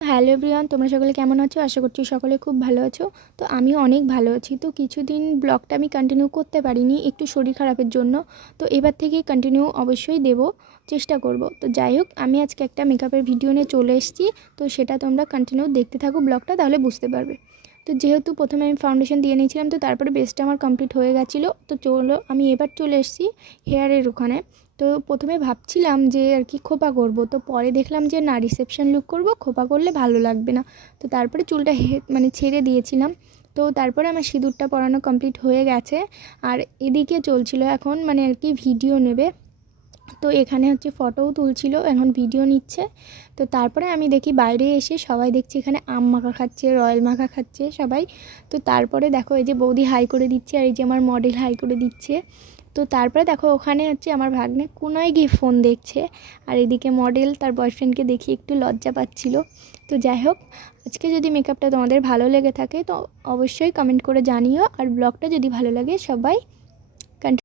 Hello everyone, তোমরা সকলে কেমন আছো? আশা করছি সকলে খুব ভালো আছো। তো আমিও অনেক ভালো আছি। তো কিছুদিন ব্লগটা আমি কন্টিনিউ করতে পারিনি একটু শরীর খারাপের জন্য। তো এবার থেকে কন্টিনিউ অবশ্যই দেব, চেষ্টা করব। তো যাই হোক, আমি আজকে একটা মেকআপের ভিডিও নিয়ে চলে এসেছি। তো সেটা তোমরা কন্টিনিউ দেখতে থাকো ব্লগটা, তাহলে বুঝতে পারবে। তো যেহেতু প্রথমে আমি ফাউন্ডেশন দিয়ে নিয়েছিলাম, তো তারপরে বেসটা আমার কমপ্লিট হয়ে গেছিলো। তো চলো, আমি এবার চলে এসেছি হেয়ারের ওখানে। তো প্রথমে ভাবছিলাম যে আর কি খোপা করব, তো পরে দেখলাম যে না, রিসেপশন লুক করব, খোপা করলে ভালো লাগবে না। তো তারপরে চুলটা ছেড়ে দিয়েছিলাম। তো তারপরে আমার সিঁদুরটা পরানো কমপ্লিট হয়ে গেছে। আর এদিকে চলছিল এখন আর কি ভিডিও নেবে। তো এখানে হচ্ছে ফটোও তুলছিল, এখন ভিডিও নিচ্ছে। তো তারপরে আমি দেখি বাইরে এসে সবাই দেখছি এখানে আম মাখা খাচ্ছে, রয়্যাল মাখা খাচ্ছে সবাই। তো তারপরে দেখো এই যে বৌদি হাই করে দিচ্ছে, আর এই যে আমার মডেল হাই করে দিচ্ছে। তো তারপরে দেখো ওখানে হচ্ছে আমার ভাগ্নে কোনায় গিয়ে ফোন দেখছে, আর এদিকে মডেল তার বয়ফ্রেন্ডকে দেখি একটু লজ্জা পাচ্ছিল। তো যাই হোক, আজকে যদি মেকআপটা তোমাদের ভালো লেগে থাকে তো অবশ্যই কমেন্ট করে জানিও, আর ব্লগটা যদি ভালো লাগে সবাই